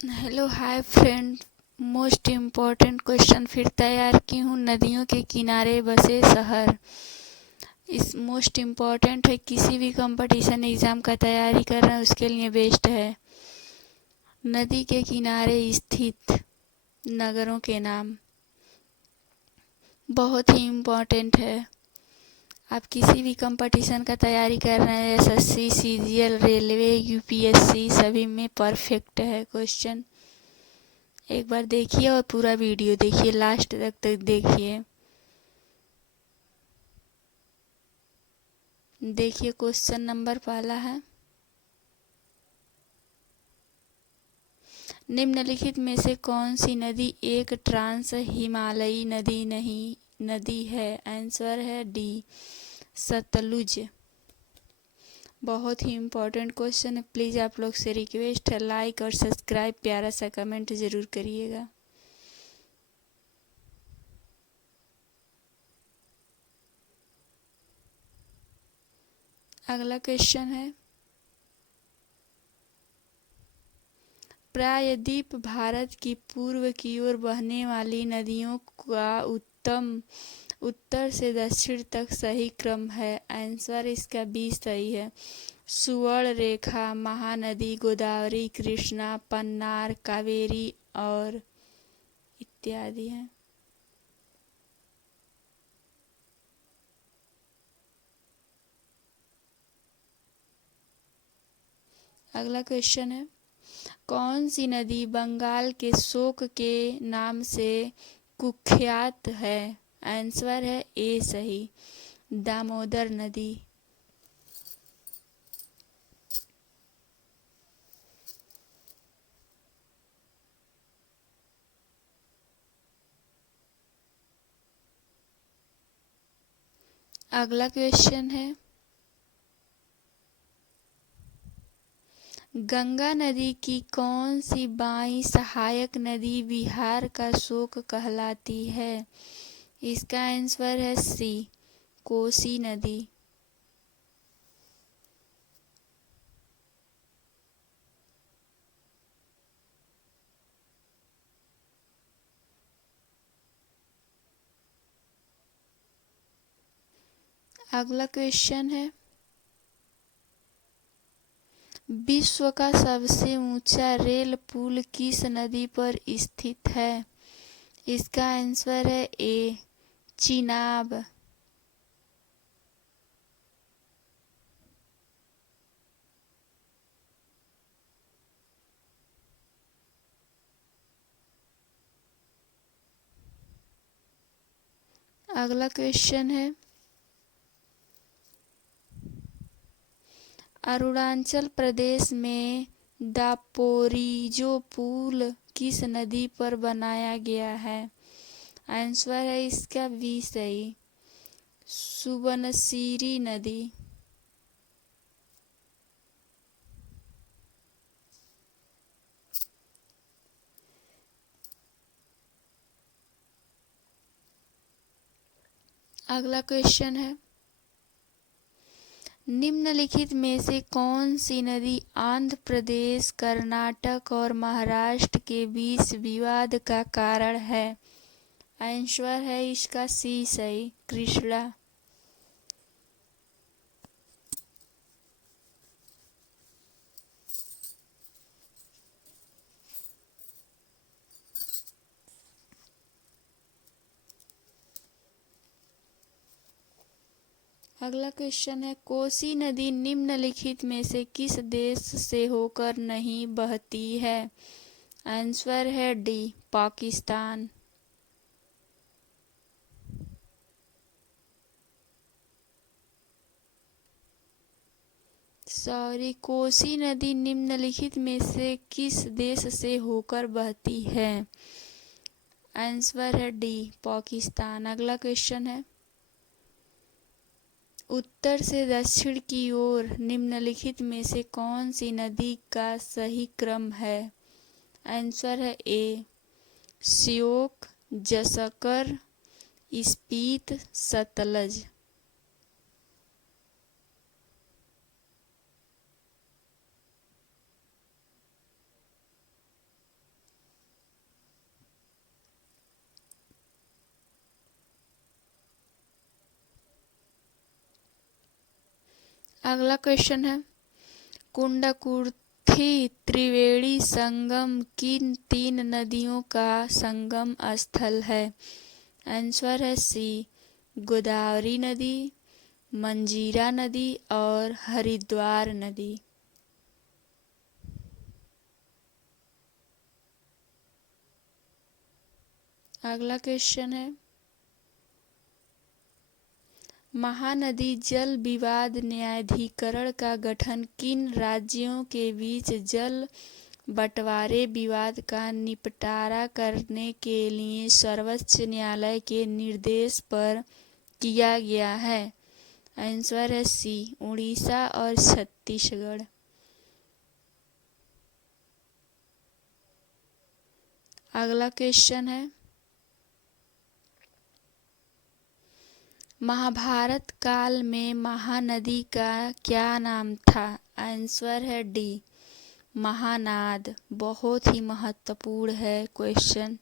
Hello hi friend. Most important question फिर तैयार की हूँ। नदियों के किनारे बसे शहर। इस मोस्ट इम्पॉर्टेंट है, किसी भी कंपटीशन एग्ज़ाम का तैयारी कर रहे हैं उसके लिए बेस्ट है। नदी के किनारे स्थित नगरों के नाम बहुत ही इम्पॉर्टेंट है। आप किसी भी कंपटीशन का तैयारी कर रहे हैं, एसएससी, सीजीएल, रेलवे, यूपीएससी, सभी में परफेक्ट है क्वेश्चन। एक बार देखिए और पूरा वीडियो देखिए, लास्ट तक देखिए। देखिए क्वेश्चन नंबर पहला है, निम्नलिखित में से कौन सी नदी एक ट्रांस हिमालयी नदी है? आंसर है डी, सतलुज। बहुत ही इम्पोर्टेंट क्वेश्चन है। प्लीज़ आप लोग से रिक्वेस्ट है, लाइक और सब्सक्राइब, प्यारा सा कमेंट ज़रूर करिएगा। अगला क्वेश्चन है, प्रायद्वीप भारत की पूर्व की ओर बहने वाली नदियों का उत्तर से दक्षिण तक सही क्रम है। आंसर इसका बी सही है। सुवर्ण रेखा, महानदी, गोदावरी, कृष्णा, पन्नार, कावेरी और इत्यादि हैं। अगला क्वेश्चन है, कौन सी नदी बंगाल के शोक के नाम से कुख्यात है? आंसर है ए सही, दामोदर नदी। अगला क्वेश्चन है, गंगा नदी की कौन सी बाई सहायक नदी बिहार का शोक कहलाती है? इसका आंसर है सी, कोसी नदी। अगला क्वेश्चन है, विश्व का सबसे ऊंचा रेल पुल किस नदी पर स्थित है? इसका आंसर है ए, चिनाब। अगला क्वेश्चन है, अरुणाचल प्रदेश में दापोरिजो पुल किस नदी पर बनाया गया है? आंसर है इसका बी सही, सुबनसिरी नदी। अगला क्वेश्चन है, निम्नलिखित में से कौन सी नदी आंध्र प्रदेश, कर्नाटक और महाराष्ट्र के बीच विवाद का कारण है? आंसर है इसका सी सही, कृष्णा। अगला क्वेश्चन है, कोसी नदी निम्नलिखित में से किस देश से होकर नहीं बहती है? आंसर है डी, पाकिस्तान। कोसी नदी निम्नलिखित में से किस देश से होकर बहती है? आंसर है डी, पाकिस्तान। अगला क्वेश्चन है, उत्तर से दक्षिण की ओर निम्नलिखित में से कौन सी नदी का सही क्रम है? आंसर है ए, श्योक, जसकर, स्पीत, सतलज। अगला क्वेश्चन है, कुंडाकुर्थी त्रिवेणी संगम किन तीन नदियों का संगम स्थल है? आंसर है सी, गोदावरी नदी, मंजीरा नदी और हरिद्वार नदी। अगला क्वेश्चन है, महानदी जल विवाद न्यायाधिकरण का गठन किन राज्यों के बीच जल बंटवारे विवाद का निपटारा करने के लिए सर्वोच्च न्यायालय के निर्देश पर किया गया है? आंसर है सी, उड़ीसा और छत्तीसगढ़। अगला क्वेश्चन है, महाभारत काल में महानदी का क्या नाम था? आंसर है डी, महानाद। बहुत ही महत्वपूर्ण है क्वेश्चन।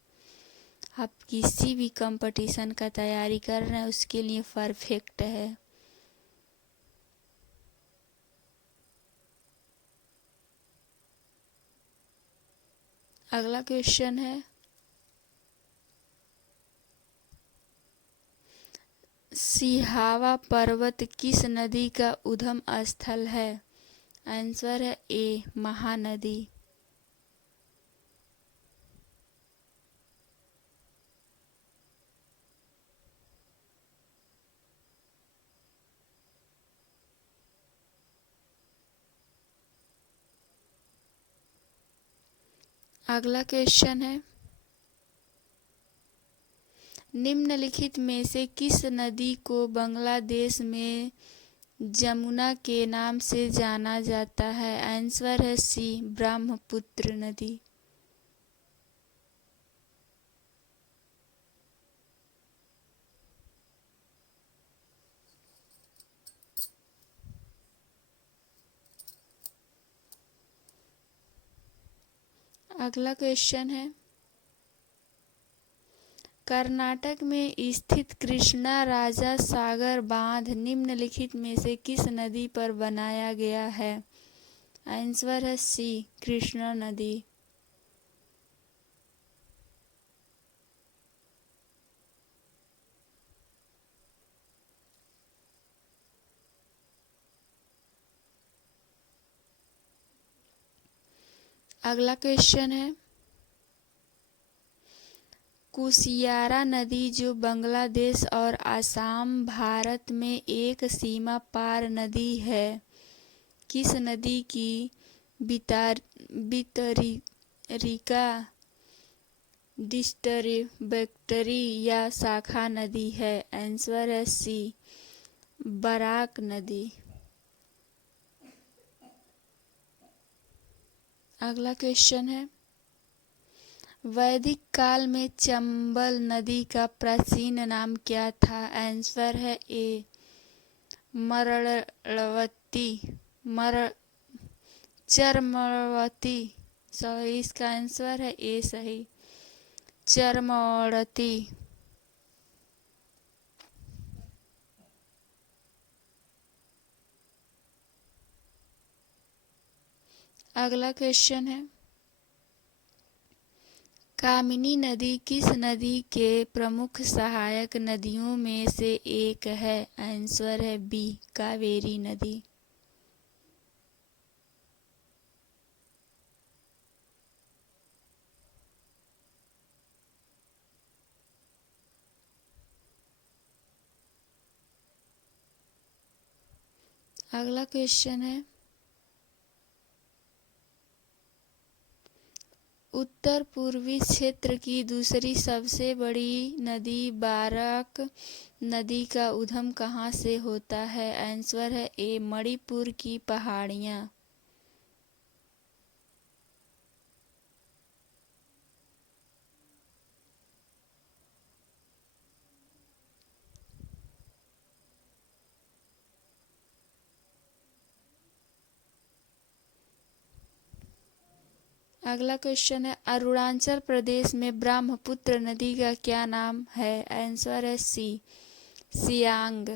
आप किसी भी कंपटीशन का तैयारी कर रहे हैं उसके लिए परफेक्ट है। अगला क्वेश्चन है, सिहावा पर्वत किस नदी का उद्गम स्थल है? आंसर है ए, महानदी। अगला क्वेश्चन है, निम्नलिखित में से किस नदी को बांग्लादेश में जमुना के नाम से जाना जाता है? आंसर है सी, ब्रह्मपुत्र नदी। अगला क्वेश्चन है, कर्नाटक में स्थित कृष्णा राजा सागर बांध निम्नलिखित में से किस नदी पर बनाया गया है? आंसर है सी, कृष्णा नदी। अगला क्वेश्चन है, कुशियारा नदी जो बांग्लादेश और असम भारत में एक सीमा पार नदी है, किस नदी की वितरिका डिस्ट्रीब्यूटरी या शाखा नदी है? आंसर है सी, बराक नदी। अगला क्वेश्चन है, वैदिक काल में चंबल नदी का प्राचीन नाम क्या था? आंसर है ए, चरमवती। सॉरी, इसका आंसर है ए सही, चरमवती। अगला क्वेश्चन है, कामिनी नदी किस नदी के प्रमुख सहायक नदियों में से एक है? आंसर है बी, कावेरी नदी। अगला क्वेश्चन है, उत्तर पूर्वी क्षेत्र की दूसरी सबसे बड़ी नदी बराक नदी का उद्गम कहाँ से होता है? आंसर है ए, मणिपुर की पहाड़ियाँ। अगला क्वेश्चन है, अरुणाचल प्रदेश में ब्रह्मपुत्र नदी का क्या नाम है? आंसर है सी, सियांग।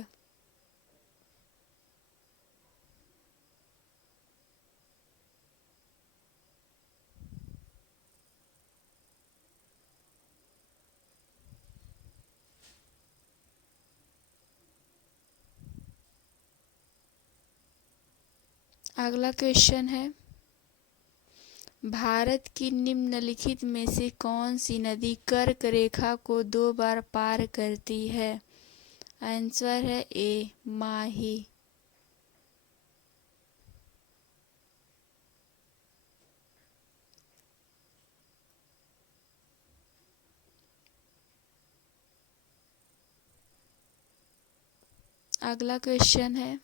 अगला क्वेश्चन है, भारत की निम्नलिखित में से कौन सी नदी कर्क रेखा को 2 बार पार करती है? आंसर है ए माही। अगला क्वेश्चन है,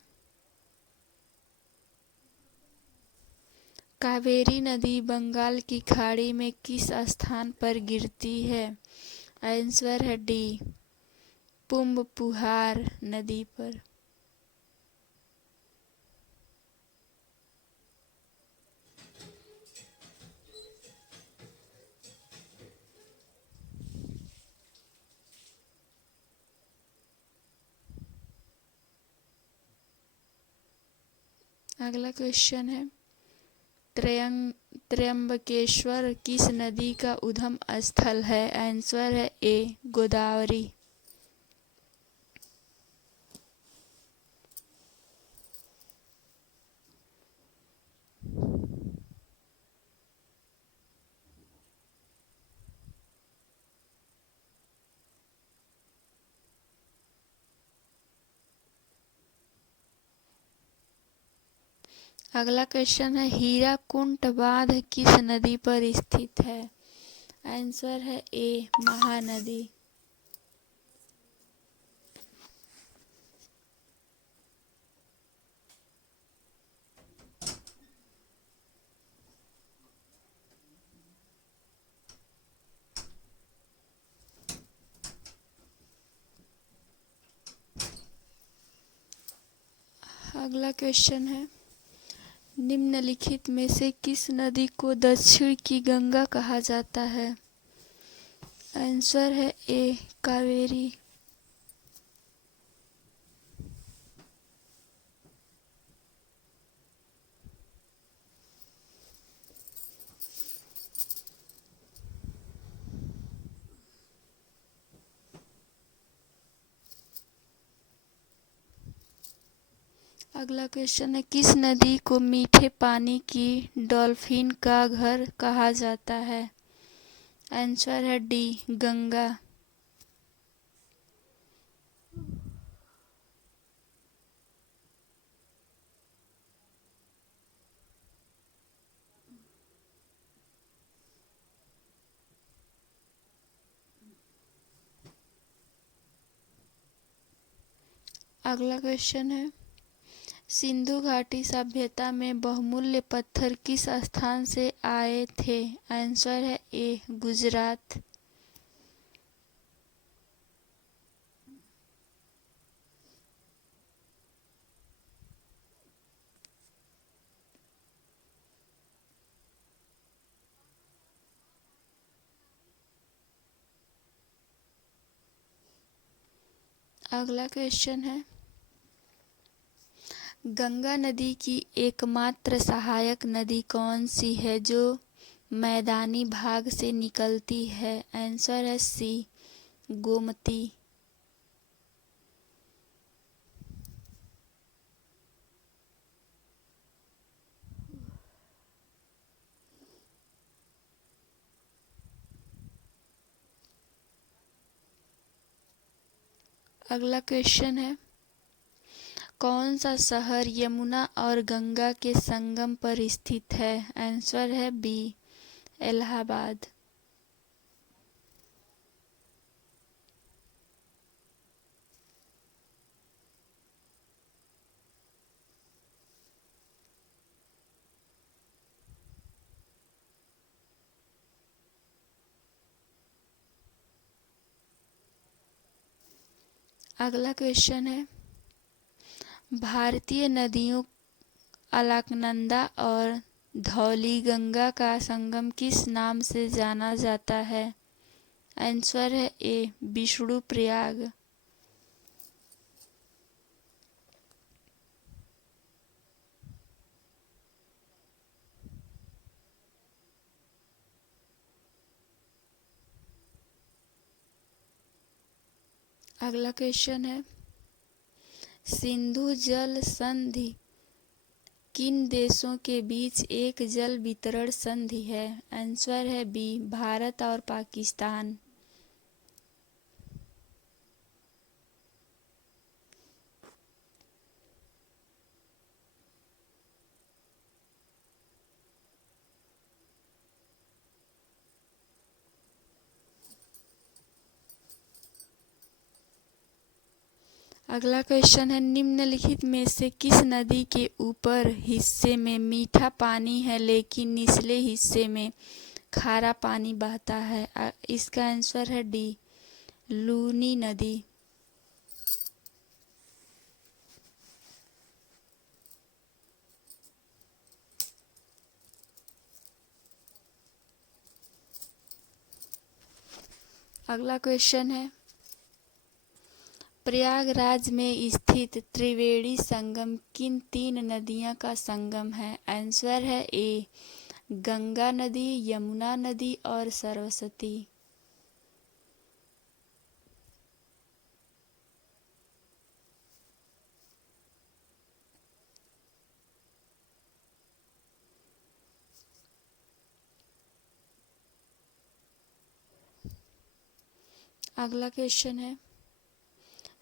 कावेरी नदी बंगाल की खाड़ी में किस स्थान पर गिरती है? आंसर है डी पुम्बपुहार नदी पर। अगला क्वेश्चन है, त्र्यंबकेश्वर किस नदी का उद्गम स्थल है? आंसर है ए गोदावरी। अगला क्वेश्चन है, हीराकुंड बांध किस नदी पर स्थित है? आंसर है ए महानदी। अगला क्वेश्चन है, निम्नलिखित में से किस नदी को दक्षिण की गंगा कहा जाता है? आंसर है ए कावेरी। अगला क्वेश्चन है, किस नदी को मीठे पानी की डॉल्फिन का घर कहा जाता है? आंसर है डी गंगा। अगला क्वेश्चन है, सिंधु घाटी सभ्यता में बहुमूल्य पत्थर किस स्थान से आए थे? आंसर है ए गुजरात। अगला क्वेश्चन है, गंगा नदी की एकमात्र सहायक नदी कौन सी है जो मैदानी भाग से निकलती है? आंसर है सी गोमती। अगला क्वेश्चन है, कौन सा शहर यमुना और गंगा के संगम पर स्थित है? आंसर है बी इलाहाबाद। अगला क्वेश्चन है, भारतीय नदियों अलकनंदा और धौलीगंगा का संगम किस नाम से जाना जाता है? आंसर है ए विष्णुप्रयाग। अगला क्वेश्चन है, सिंधु जल संधि किन देशों के बीच एक जल वितरण संधि है? आंसर है बी, भारत और पाकिस्तान। अगला क्वेश्चन है, निम्नलिखित में से किस नदी के ऊपर हिस्से में मीठा पानी है लेकिन निचले हिस्से में खारा पानी बहता है? इसका आंसर है डी, लूनी नदी। अगला क्वेश्चन है, प्रयागराज में स्थित त्रिवेणी संगम किन तीन नदियों का संगम है? आंसर है ए, गंगा नदी, यमुना नदी और सरस्वती। अगला क्वेश्चन है,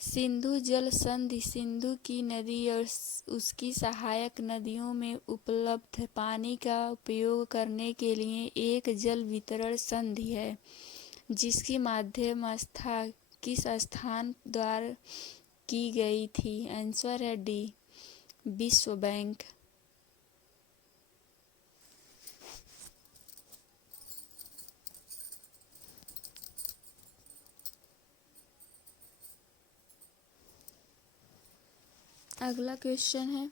सिंधु जल संधि सिंधु की नदी और उसकी सहायक नदियों में उपलब्ध पानी का उपयोग करने के लिए एक जल वितरण संधि है जिसकी मध्यस्थता किस स्थान द्वारा की गई थी? आंसर है डी, विश्व बैंक। अगला क्वेश्चन है,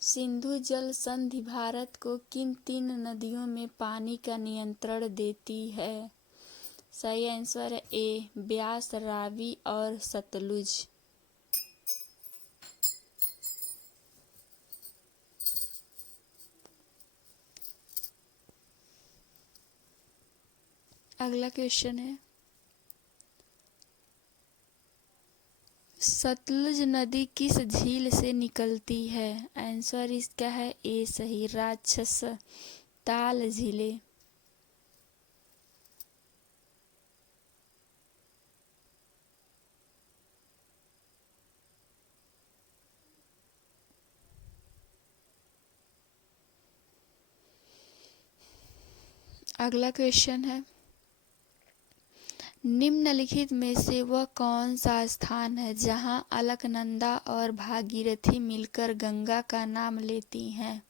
सिंधु जल संधि भारत को किन तीन नदियों में पानी का नियंत्रण देती है? सही आंसर है ए, ब्यास, रावी और सतलुज। अगला क्वेश्चन है, सतलुज नदी किस झील से निकलती है? आंसर इसका है ए, सही, राक्षस ताल झीलें। अगला क्वेश्चन है, निम्नलिखित में से वह कौन सा स्थान है जहां अलकनंदा और भागीरथी मिलकर गंगा का नाम लेती हैं?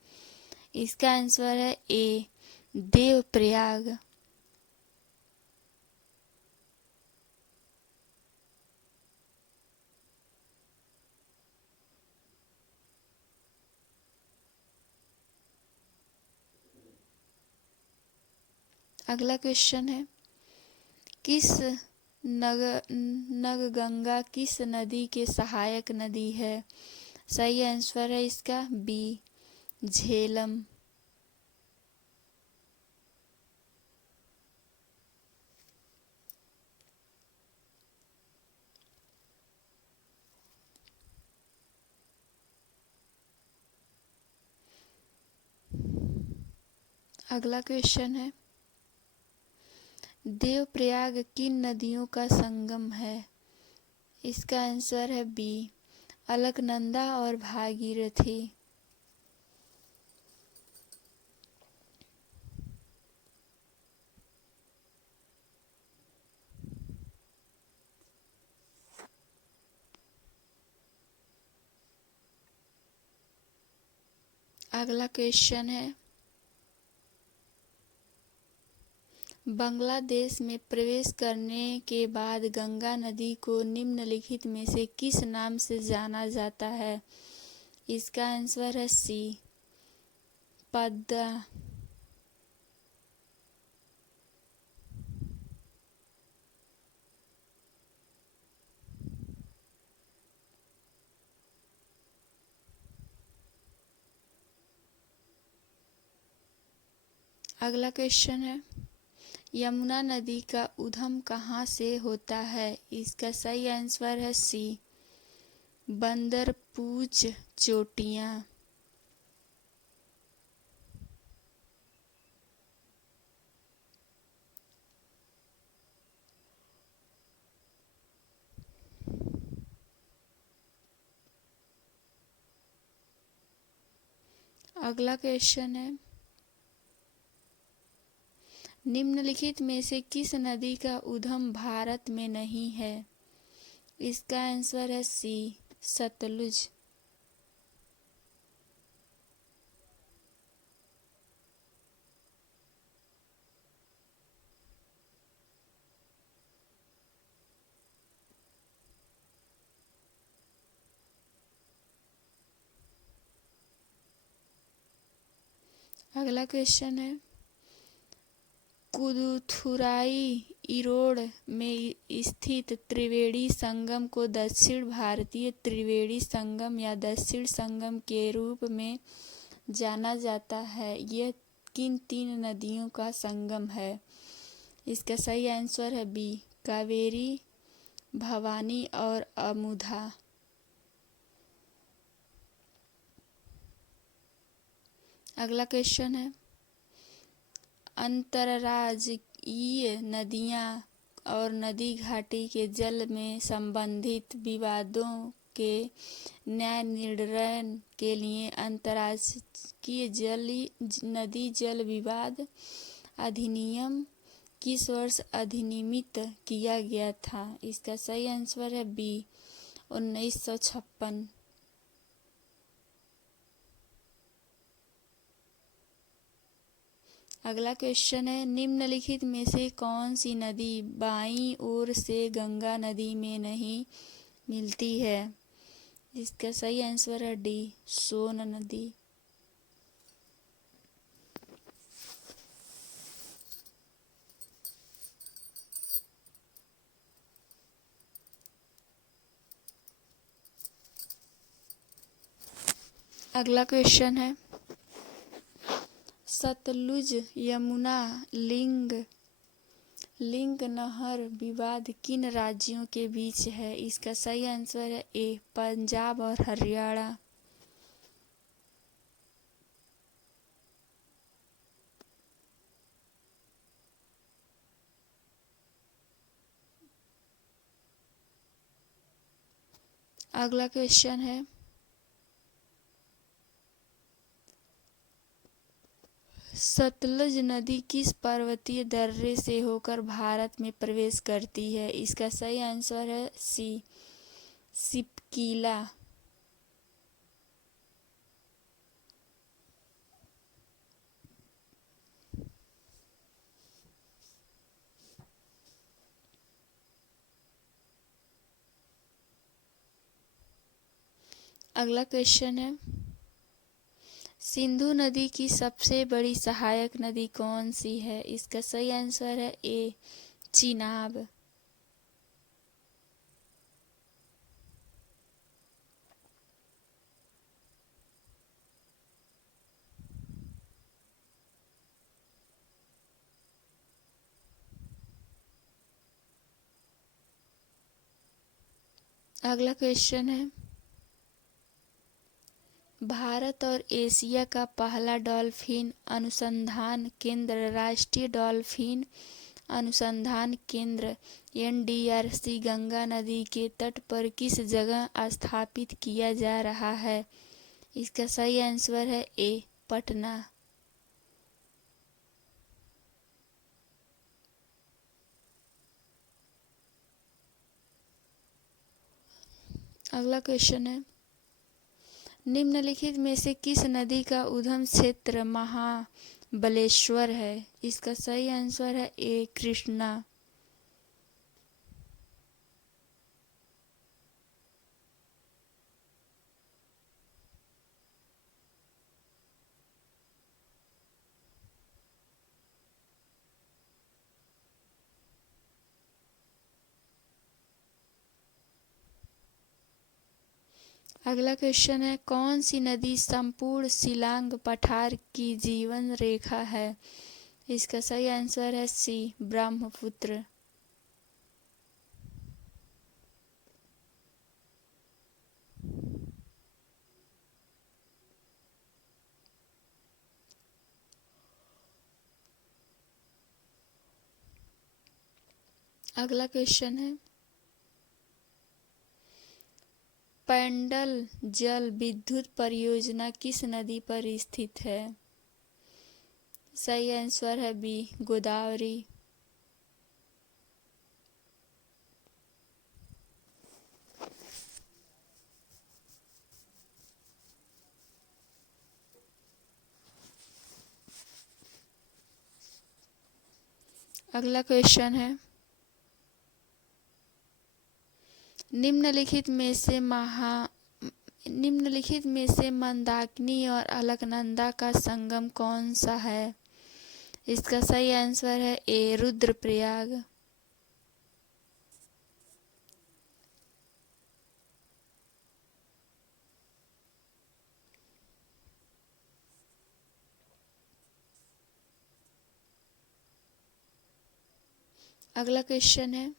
इसका आंसर है ए, देवप्रयाग। अगला क्वेश्चन है, किस नगगंगा किस नदी के सहायक नदी है? सही आंसर है इसका बी, झेलम। अगला क्वेश्चन है, देवप्रयाग किन नदियों का संगम है? इसका आंसर है बी, अलकनंदा और भागीरथी। अगला क्वेश्चन है, बांग्लादेश में प्रवेश करने के बाद गंगा नदी को निम्नलिखित में से किस नाम से जाना जाता है? इसका आंसर है सी, पद्मा। अगला क्वेश्चन है, यमुना नदी का उद्गम कहाँ से होता है? इसका सही आंसर है सी, बंदरपूछ चोटियाँ। अगला क्वेश्चन है, निम्नलिखित में से किस नदी का उद्गम भारत में नहीं है? इसका आंसर है सी, सतलुज। अगला क्वेश्चन है, कुदुथुराई इरोड में स्थित त्रिवेणी संगम को दक्षिण भारतीय त्रिवेणी संगम या दक्षिण संगम के रूप में जाना जाता है। यह किन तीन नदियों का संगम है? इसका सही आंसर है बी, कावेरी, भवानी और अमुधा। अगला क्वेश्चन है, अंतर्राज्यीय नदियाँ और नदी घाटी के जल में संबंधित विवादों के न्याय निर्णय के लिए अंतर्राज्यीय नदी जल विवाद अधिनियम किस वर्ष अधिनियमित किया गया था? इसका सही आंसर है बी, 1956। अगला क्वेश्चन है, निम्नलिखित में से कौन सी नदी बाईं ओर से गंगा नदी में नहीं मिलती है? इसका सही आंसर है डी, सोन नदी। अगला क्वेश्चन है, सतलुज यमुना लिंक नहर विवाद किन राज्यों के बीच है? इसका सही आंसर है ए, पंजाब और हरियाणा। अगला क्वेश्चन है, सतलुज नदी किस पर्वतीय दर्रे से होकर भारत में प्रवेश करती है? इसका सही आंसर है सी, सिपकीला। अगला क्वेश्चन है, सिंधु नदी की सबसे बड़ी सहायक नदी कौन सी है? इसका सही आंसर है ए, चिनाब। अगला क्वेश्चन है, भारत और एशिया का पहला डॉल्फिन अनुसंधान केंद्र राष्ट्रीय डॉल्फिन अनुसंधान केंद्र NDRC गंगा नदी के तट पर किस जगह स्थापित किया जा रहा है? इसका सही आंसर है ए, पटना। अगला क्वेश्चन है, निम्नलिखित में से किस नदी का उद्गम क्षेत्र महाबलेश्वर है? इसका सही आंसर है ए, कृष्णा। अगला क्वेश्चन है, कौन सी नदी संपूर्ण शिलांग पठार की जीवन रेखा है? इसका सही आंसर है सी, ब्रह्मपुत्र। अगला क्वेश्चन है, पैंडल जल विद्युत परियोजना किस नदी पर स्थित है? सही आंसर है बी, गोदावरी। अगला क्वेश्चन है, निम्नलिखित में से मंदाकिनी और अलकनंदा का संगम कौन सा है? इसका सही आंसर है ए, रुद्रप्रयाग। अगला क्वेश्चन है,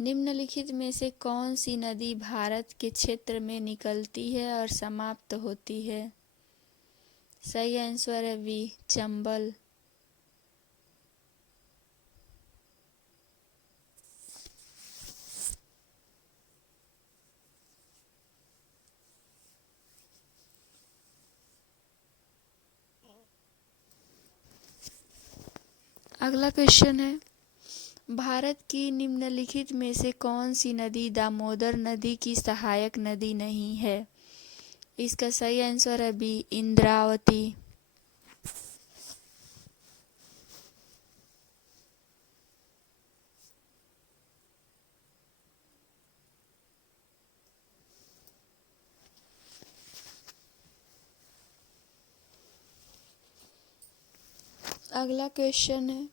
निम्नलिखित में से कौन सी नदी भारत के क्षेत्र में निकलती है और समाप्त होती है? सही आंसर है बी, चंबल। अगला क्वेश्चन है, भारत की निम्नलिखित में से कौन सी नदी दामोदर नदी की सहायक नदी नहीं है? इसका सही आंसर है बी, इंद्रावती। अगला क्वेश्चन है,